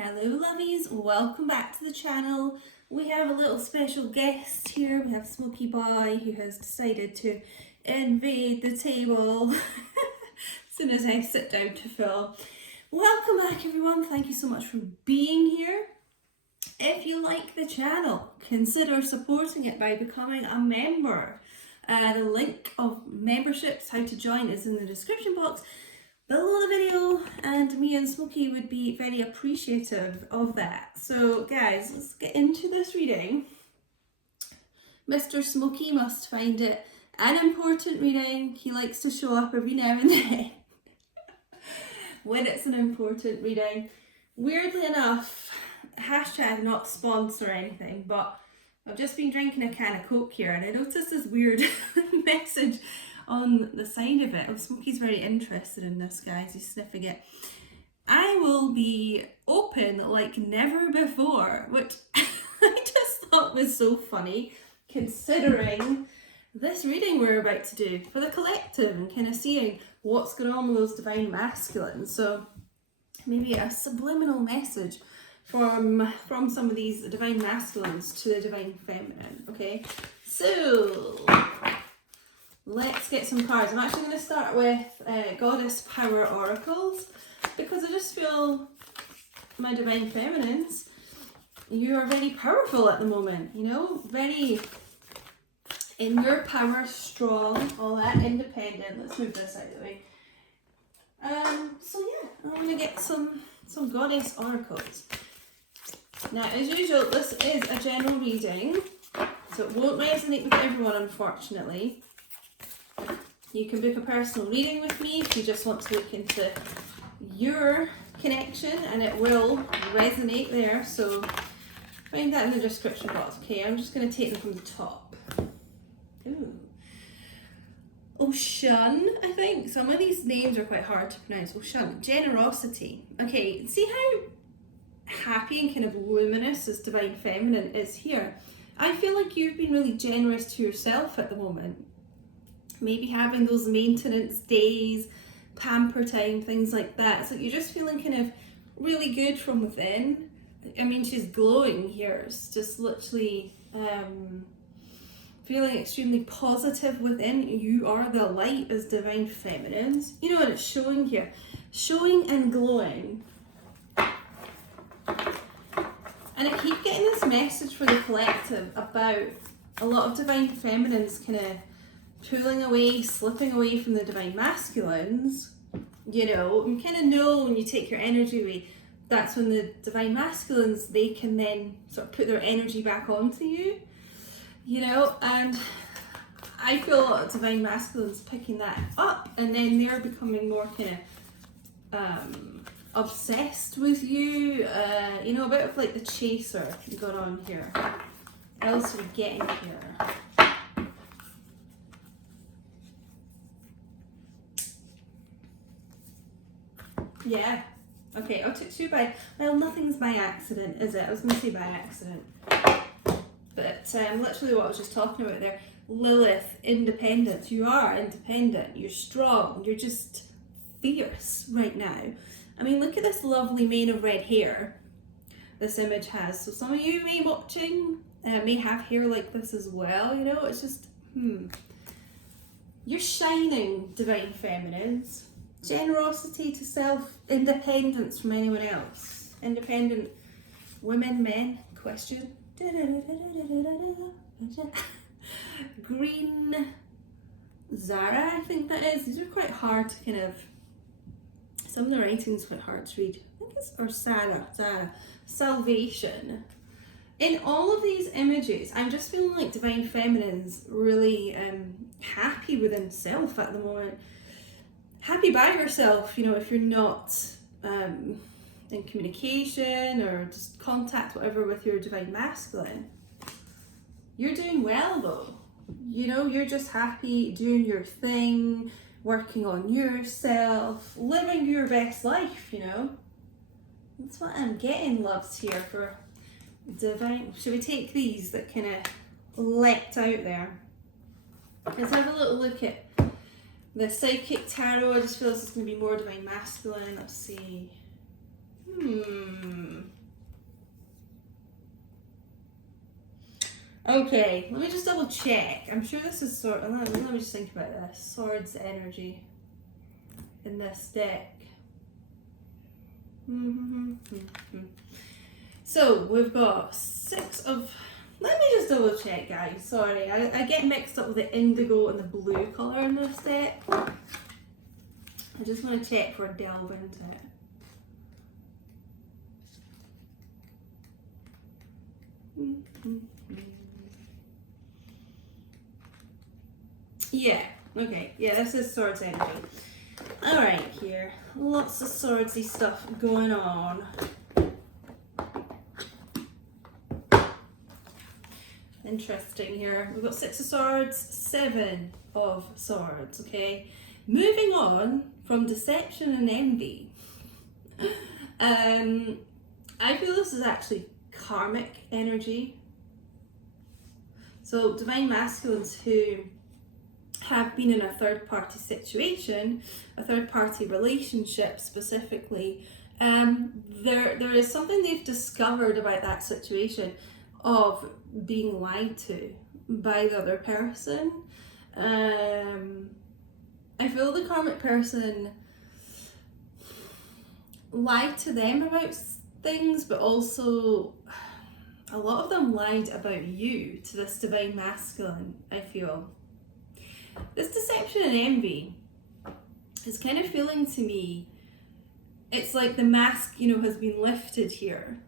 Hello lovies, welcome back to the channel. We have a little special guest here. We have Smoky Boy who has decided to invade the table as soon as I sit down to film. Welcome back everyone, thank you so much for being here. If you like the channel, consider supporting it by becoming a member. The link of memberships, how to join, is in the description box below the video, and me and Smoky would be very appreciative of that. So guys, let's get into this reading. Mr. Smoky must find it an important reading. He likes to show up every now and then when it's an important reading. Weirdly enough, hashtag not sponsor or anything, but I've just been drinking a can of Coke here and I noticed this weird message on the side of it. Oh, Smoky's very interested in this, guys. He's sniffing it. I will be open like never before, which I just thought was so funny considering this reading we're about to do for the collective and kind of seeing what's going on with those divine masculines. So maybe a subliminal message from some of these divine masculines to the divine feminine. Okay, so let's get some cards. I'm actually going to start with Goddess Power Oracles because I just feel, my divine feminines, you are very powerful at the moment, you know, very in your power, strong, all that, independent. Let's move this out of the way. So yeah, I'm going to get some Goddess Oracles. Now, as usual, this is a general reading, so it won't resonate with everyone, unfortunately. You can book a personal reading with me if you just want to look into your connection, and it will resonate there. So find that in the description box. Okay, I'm just going to take them from the top. Ooh. Ocean, I think. Some of these names are quite hard to pronounce. Ocean. Generosity. Okay, see how happy and kind of luminous this divine feminine is here? I feel like you've been really generous to yourself at the moment. Maybe having those maintenance days, pamper time, things like that. So you're just feeling kind of really good from within. I mean, she's glowing here. It's just literally feeling extremely positive within. You are the light as divine feminines. You know, and it's showing here. Showing and glowing. And I keep getting this message for the collective about a lot of divine feminines kind of pulling away, slipping away from the divine masculines. You know, you kind of know when you take your energy away, that's when the divine masculines, they can then sort of put their energy back onto you, you know, and I feel a lot of divine masculines picking that up, and then they're becoming more kind of obsessed with you, you know, a bit of like the chaser going on here. What else are we getting here? Yeah. Okay, I took two by, well, nothing's by accident, is it? I was going to say by accident. But literally what I was just talking about there. Lilith, independence. You are independent. You're strong. You're just fierce right now. I mean, look at this lovely mane of red hair this image has. So some of you may watching may have hair like this as well, you know. It's just, You're shining, divine feminines. Generosity to self, independence from anyone else. Independent women, men, question. Green Zara, I think that is. These are quite hard to kind of, some of the writing's quite hard to read. I think it's, or Zara, Salvation. In all of these images, I'm just feeling like divine feminine's really happy within self at the moment. Happy by herself, you know, if you're not in communication or just contact, whatever, with your divine masculine. You're doing well though. You know, you're just happy doing your thing, working on yourself, living your best life, you know. That's what I'm getting, loves, here for divine. Should we take these that kind of leapt out there? Let's have a little look at the Psychic Tarot. I just feel this is going to be more divine masculine. Let's see. Okay, let me just double check. I'm sure this is sort of, let me just think about this. Swords energy in this deck. So we've got 6 of, let me just double check, guys. Sorry, I get mixed up with the indigo and the blue colour in this deck. I just want to check for a delve into it. Yeah, okay, yeah, this is swords energy. Alright, here, lots of swordsy stuff going on. Interesting here. We've got 6 of swords, 7 of swords, okay? Moving on from deception and envy. I feel this is actually karmic energy. So divine masculines who have been in a third party situation, a third party relationship specifically, there is something they've discovered about that situation of being lied to by the other person. I feel the karmic person lied to them about things, but also a lot of them lied about you to this divine masculine, I feel. This deception and envy is kind of feeling to me, it's like the mask, you know, has been lifted here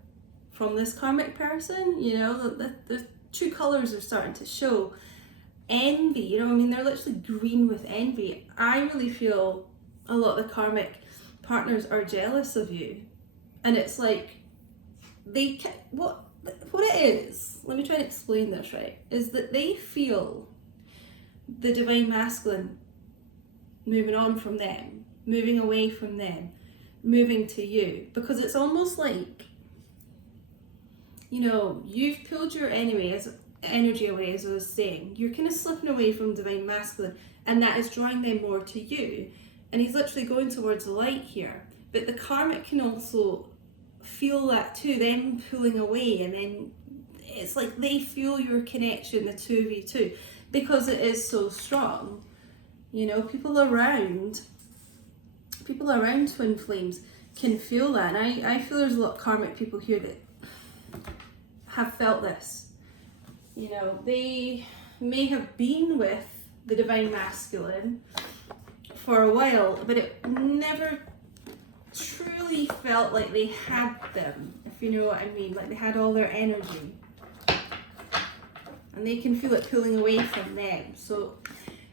from this karmic person, you know, the true colours are starting to show. Envy, you know, I mean, they're literally green with envy. I really feel a lot of the karmic partners are jealous of you. And it's like, what it is, let me try and explain this right, is that they feel the divine masculine moving on from them, moving away from them, moving to you, because it's almost like, you know, you've pulled your energy away, as I was saying. You're kind of slipping away from divine masculine, and that is drawing them more to you. And he's literally going towards the light here. But the karmic can also feel that too, them pulling away, and then it's like they feel your connection, the 2v2, because it is so strong. You know, people around twin flames can feel that, and I feel there's a lot of karmic people here that have felt this. You know, they may have been with the divine masculine for a while, but it never truly felt like they had them, if you know what I mean, like they had all their energy. And they can feel it pulling away from them. So,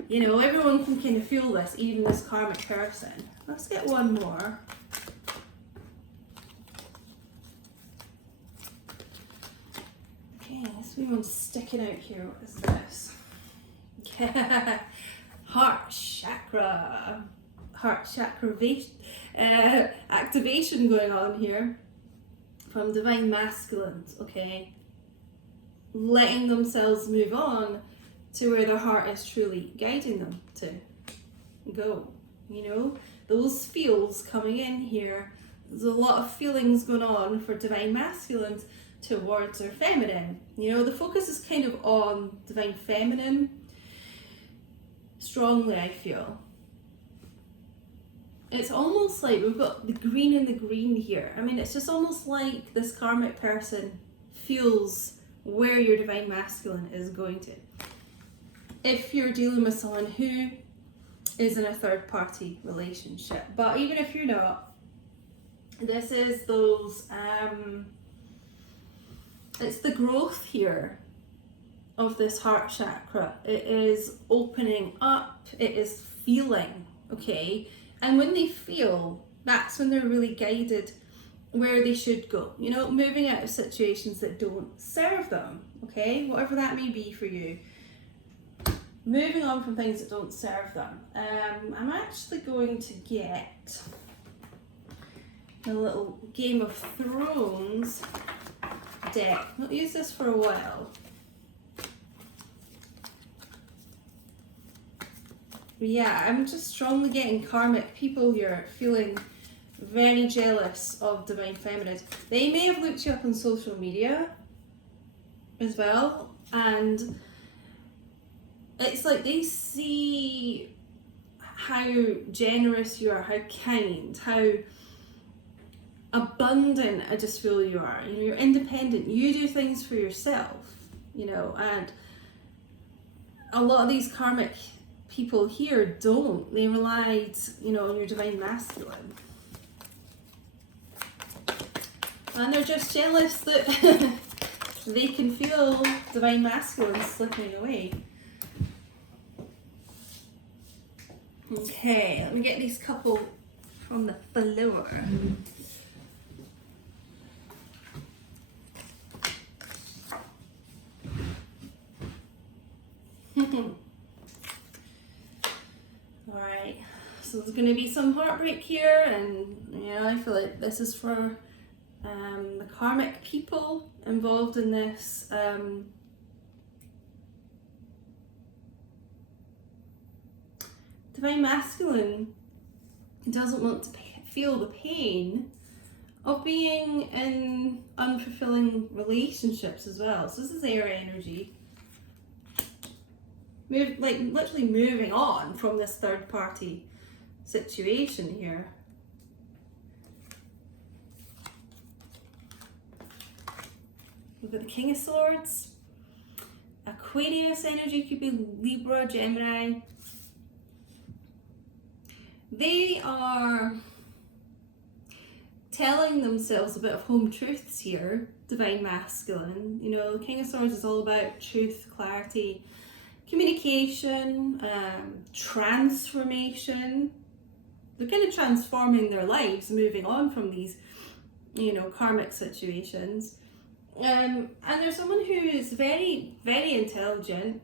you know, everyone can kind of feel this, even this karmic person. Let's get one more. Okay, this wee one's sticking out here. What is this? Heart chakra. Heart chakra activation going on here from divine masculines, okay? Letting themselves move on to where their heart is truly guiding them to go. You know, those feels coming in here. There's a lot of feelings going on for divine masculines towards their feminine. You know, the focus is kind of on divine feminine strongly, I feel. It's almost like we've got the green and the green here. I mean, it's just almost like this karmic person feels where your divine masculine is going to. If you're dealing with someone who is in a third party relationship, but even if you're not, this is those, it's the growth here of this heart chakra. It is opening up, it is feeling, okay? And when they feel, that's when they're really guided where they should go, you know, moving out of situations that don't serve them, okay, whatever that may be for you, moving on from things that don't serve them. I'm actually going to get a little Game of Thrones deck. I'll use this for a while. But yeah, I'm just strongly getting karmic people here feeling very jealous of divine feminine. They may have looked you up on social media, as well, and it's like they see how generous you are, how kind, how abundant I just feel you are. You know, you're independent, you do things for yourself, you know, and a lot of these karmic people here don't. They relied, you know, on your divine masculine. And they're just jealous that they can feel divine masculine slipping away. Okay, let me get these couple from the floor. Alright, so there's going to be some heartbreak here, and yeah, I feel like this is for the karmic people involved in this. Divine masculine doesn't want to feel the pain of being in unfulfilling relationships as well. So this is air energy. Like literally moving on from this third party situation here. We've got the King of Swords. Aquarius energy could be Libra, Gemini. They are telling themselves a bit of home truths here, divine masculine. You know, the King of Swords is all about truth, clarity, communication, transformation. They're kind of transforming their lives, moving on from these, you know, karmic situations. And there's someone who is very, very intelligent,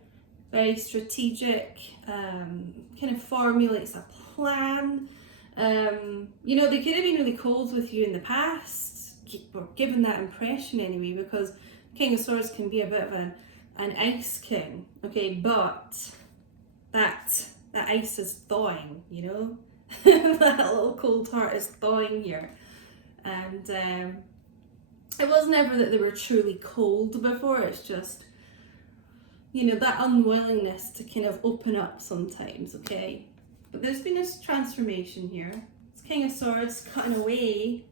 very strategic, kind of formulates a plan. You know, they could have been really cold with you in the past, or given that impression anyway, because King of Swords can be a bit of an ice king, okay, but that ice is thawing, you know. That little cold heart is thawing here. And it wasn't ever that they were truly cold before, it's just, you know, that unwillingness to kind of open up sometimes, okay? But there's been this transformation here. It's King of Swords cutting away,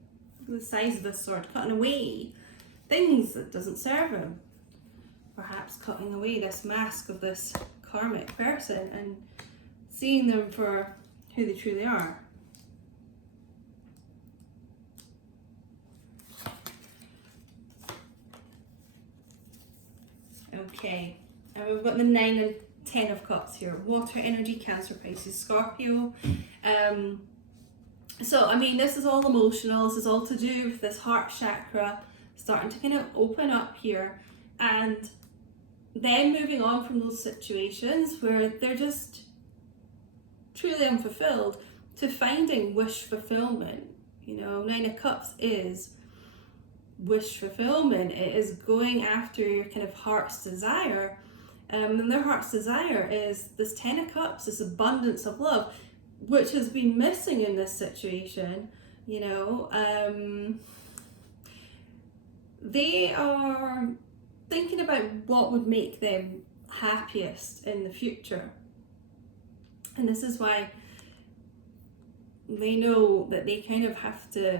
look at the size of this sword, cutting away things that doesn't serve him. Perhaps cutting away this mask of this karmic person and seeing them for who they truly are. Okay, and we've got the 9 and 10 of Cups here. Water energy, Cancer, Pisces, Scorpio. So, I mean, this is all emotional. This is all to do with this heart chakra starting to kind of open up here. And then moving on from those situations where they're just truly unfulfilled to finding wish fulfillment. You know, 9 of Cups is wish fulfillment. It is going after your kind of heart's desire. And their heart's desire is this 10 of Cups, this abundance of love, which has been missing in this situation. You know, they are thinking about what would make them happiest in the future. And this is why they know that they kind of have to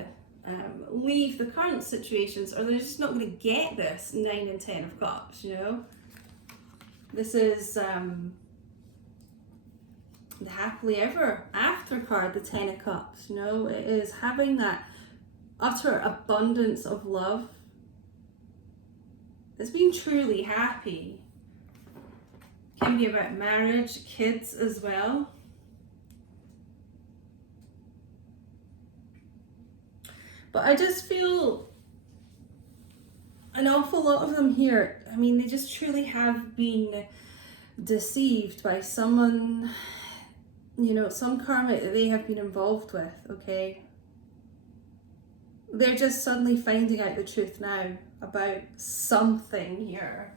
leave the current situations, or they're just not going to get this 9 and 10 of Cups, you know. This is the happily ever after card, the 10 of Cups, you know. It is having that utter abundance of love. It's being truly happy. Can be about marriage, kids as well. But I just feel an awful lot of them here, I mean, they just truly have been deceived by someone, you know, some karmic that they have been involved with, okay? They're just suddenly finding out the truth now about something here.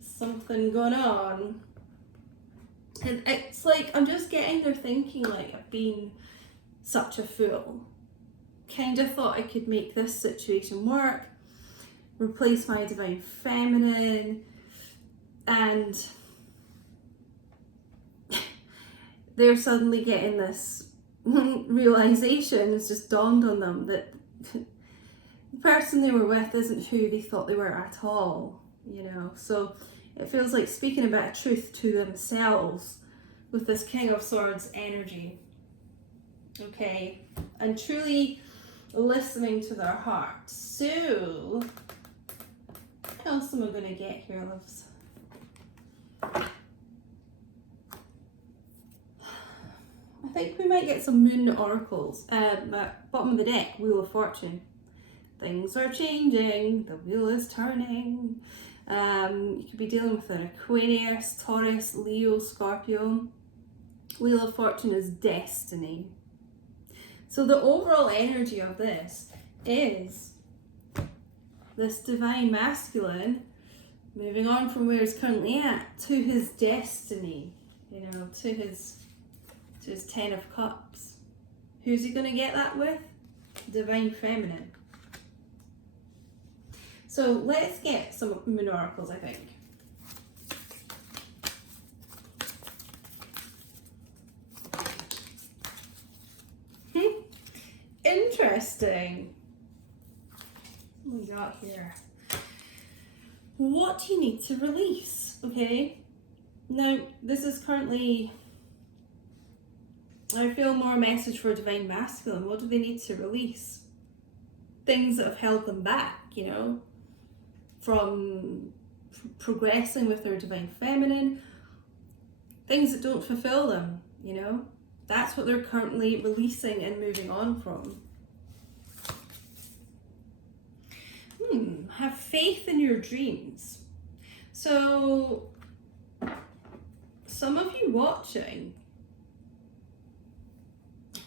Something going on. And it's like, I'm just getting there thinking like, I've been such a fool. Kind of thought I could make this situation work. replace my divine feminine, and they're suddenly getting this realization. It's just dawned on them that the person they were with isn't who they thought they were at all, you know. So it feels like speaking about truth to themselves with this King of Swords energy, okay, and truly listening to their heart. So what else am I going to get here, loves? I think we might get some moon oracles. Bottom of the deck, Wheel of Fortune. Things are changing, the wheel is turning. You could be dealing with an Aquarius, Taurus, Leo, Scorpio. Wheel of Fortune is destiny. So the overall energy of this is this divine masculine moving on from where he's currently at to his destiny, you know, to his 10 of Cups. Who's he going to get that with? Divine feminine. So let's get some moon oracles, I think. Interesting. What we got here? What do you need to release? Okay. Now, this is currently, I feel, more a message for divine masculine. What do they need to release? Things that have held them back, you know, from progressing with their divine feminine. Things that don't fulfill them, you know. That's what they're currently releasing and moving on from. Have faith in your dreams. So, some of you watching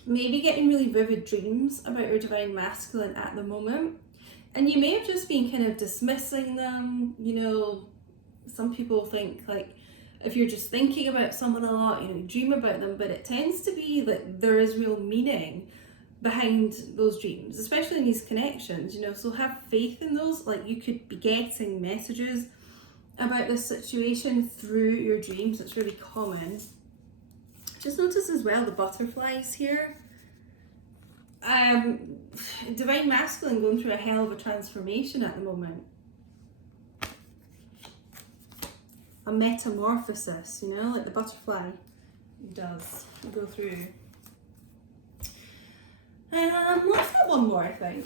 may be getting really vivid dreams about your divine masculine at the moment. And you may have just been kind of dismissing them. You know, some people think, like, if you're just thinking about someone a lot, you know, you dream about them, but it tends to be that there is real meaning behind those dreams, especially in these connections, you know. So have faith in those. Like, you could be getting messages about this situation through your dreams. It's really common. Just notice as well the butterflies here. Divine masculine going through a hell of a transformation at the moment. A metamorphosis, you know, like the butterfly does go through. Let's get one more, I think.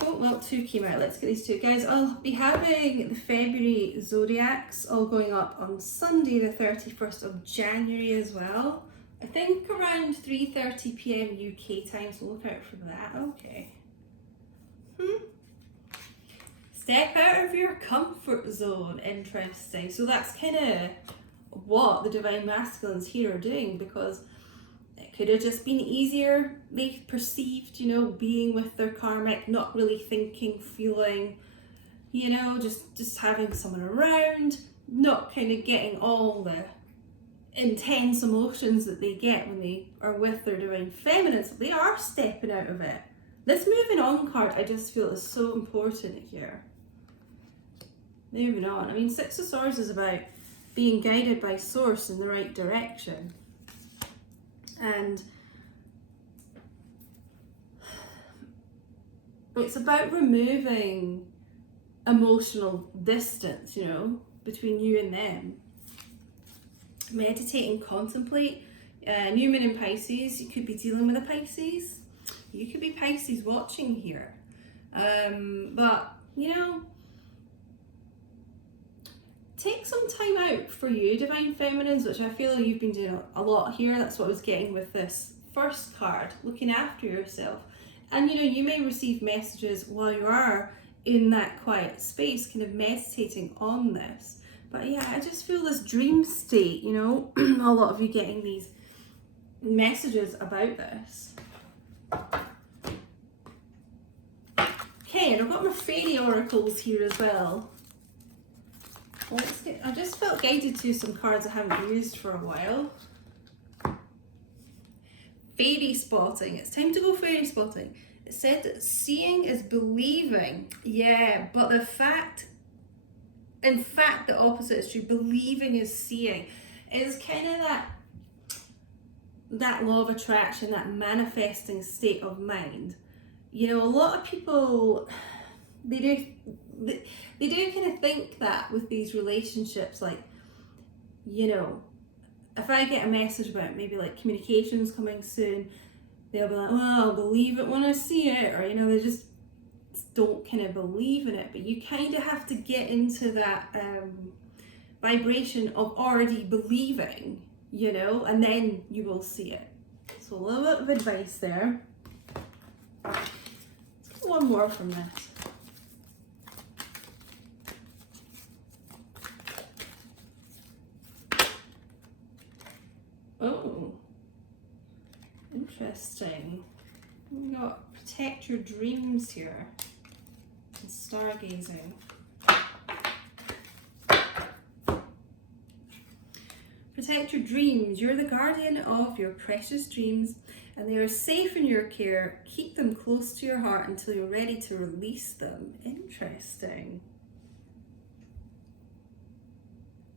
Well, two came out. Let's get these two. Guys, I'll be having the February zodiacs all going up on Sunday the 31st of January as well. I think around 3:30 p.m. UK time, so look out for that. Okay. Step out of your comfort zone. Interesting. So that's kind of what the divine masculines here are doing, because it could have just been easier, they perceived, you know, being with their karmic, not really thinking, feeling, you know, just having someone around, not kind of getting all the intense emotions that they get when they are with their divine feminine. So they are stepping out of it. This moving on card, I just feel, is so important here. Moving on. I mean, Six of Swords is about being guided by source in the right direction. And it's about removing emotional distance, you know, between you and them. Meditate and contemplate. New moon in Pisces, you could be dealing with a Pisces. You could be Pisces watching here. But, you know, take some time out for you, divine feminines, which I feel like you've been doing a lot here. That's what I was getting with this first card, looking after yourself. And, you know, you may receive messages while you are in that quiet space, kind of meditating on this. But yeah, I just feel this dream state, you know, a lot of you getting these messages about this. Okay, and I've got my fairy oracles here as well. I just felt guided to some cards I haven't used for a while. Fairy spotting. It's time to go fairy spotting. It said that seeing is believing. Yeah, but in fact, the opposite is true. Believing is seeing. It's kind of that law of attraction, that manifesting state of mind. You know, a lot of people, they do kind of think that with these relationships, like, you know, if I get a message about maybe like communications coming soon, they'll be like, oh, I'll believe it when I see it, or, you know, they just don't kind of believe in it. But you kind of have to get into that vibration of already believing, you know, and then you will see it. So a little bit of advice there. Let's get one more from this. Oh, interesting. We got protect your dreams here and stargazing. Protect your dreams. You're the guardian of your precious dreams and they are safe in your care. Keep them close to your heart until you're ready to release them. Interesting.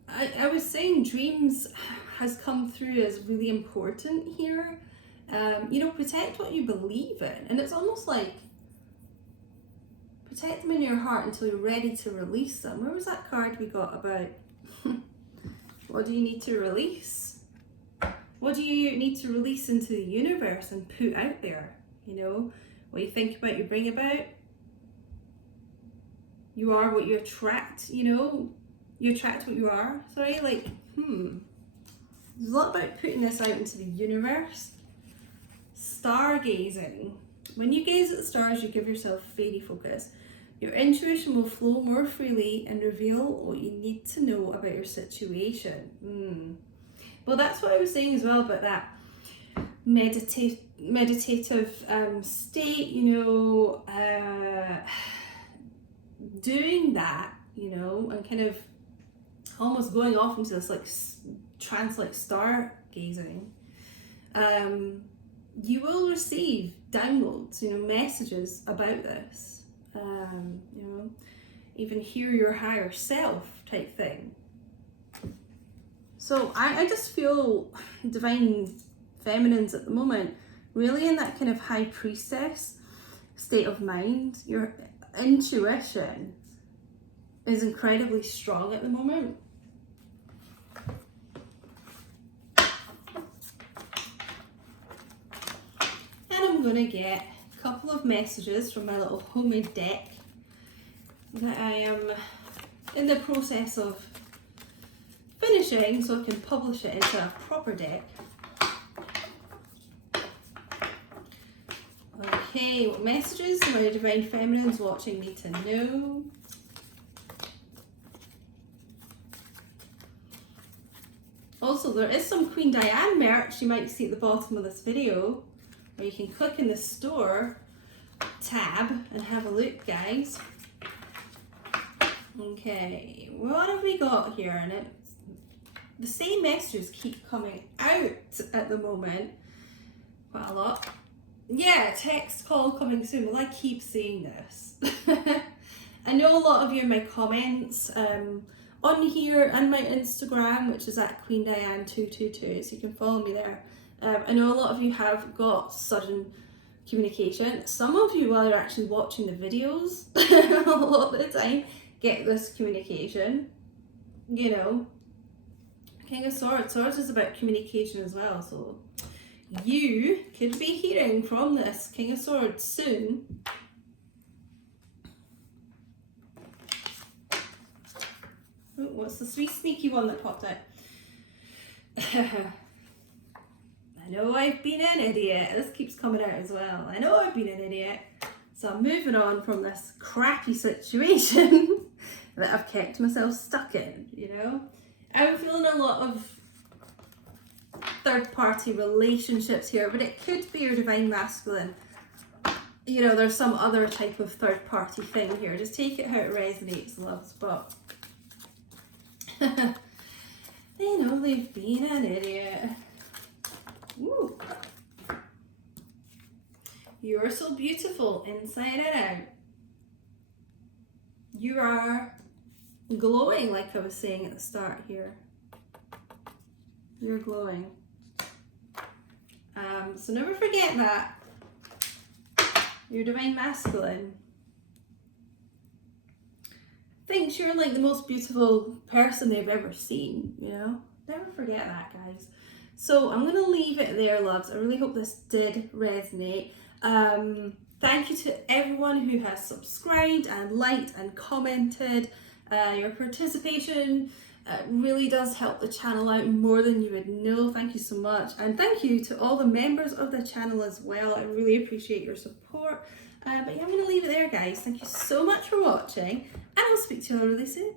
I was saying dreams has come through as really important here. You know, protect what you believe in. And it's almost like protect them in your heart until you're ready to release them. Where was that card we got about? What do you need to release? What do you need to release into the universe and put out there? You know, what you think about, you bring about. You are what you attract, you know. You attract what you are. Sorry, like, There's a lot about putting this out into the universe. Stargazing. When you gaze at the stars, you give yourself fairy focus. Your intuition will flow more freely and reveal what you need to know about your situation. Well, that's what I was saying as well about that meditative state, you know, doing that, you know, and kind of almost going off into this like trance, like stargazing. You will receive downloads, you know, messages about this. You know, even hear your higher self type thing. So I just feel divine feminines at the moment really in that kind of high priestess state of mind. Your intuition is incredibly strong at the moment. And I'm going to get a couple of messages from my little homemade deck that I am in the process of finishing so I can publish it into a proper deck. Okay, what messages do my divine feminines watching need to know? Also, there is some Queen Diane merch you might see at the bottom of this video, or you can click in the store tab and have a look, guys. Okay, what have we got here? And the same messages keep coming out at the moment. Quite a lot. Yeah, text call coming soon. Well, I keep saying this. I know a lot of you in my comments on here and my Instagram, which is at Queen Diane 222, so you can follow me there. I know a lot of you have got sudden communication. Some of you, while you're actually watching the videos, a lot of the time, get this communication. You know, King of Swords. Swords is about communication as well, so you could be hearing from this King of Swords soon. Oh, what's the sweet sneaky one that popped out? I know I've been an idiot. This keeps coming out as well. I know I've been an idiot. So I'm moving on from this crappy situation that I've kept myself stuck in, you know? I'm feeling a lot of third-party relationships here, but it could be your divine masculine. You know, there's some other type of third-party thing here. Just take it how it resonates, loves. But They know they've been an idiot. Ooh. You're so beautiful inside and out. You are glowing, like I was saying at the start here. You're glowing. So never forget that. Your divine masculine thinks you're like the most beautiful person they've ever seen, you know? Never forget that, guys. So I'm going to leave it there, loves. I really hope this did resonate. Thank you to everyone who has subscribed and liked and commented. Your participation really does help the channel out more than you would know. Thank you so much. And thank you to all the members of the channel as well. I really appreciate your support. But yeah, I'm going to leave it there, guys. Thank you so much for watching, and I'll speak to you all really soon.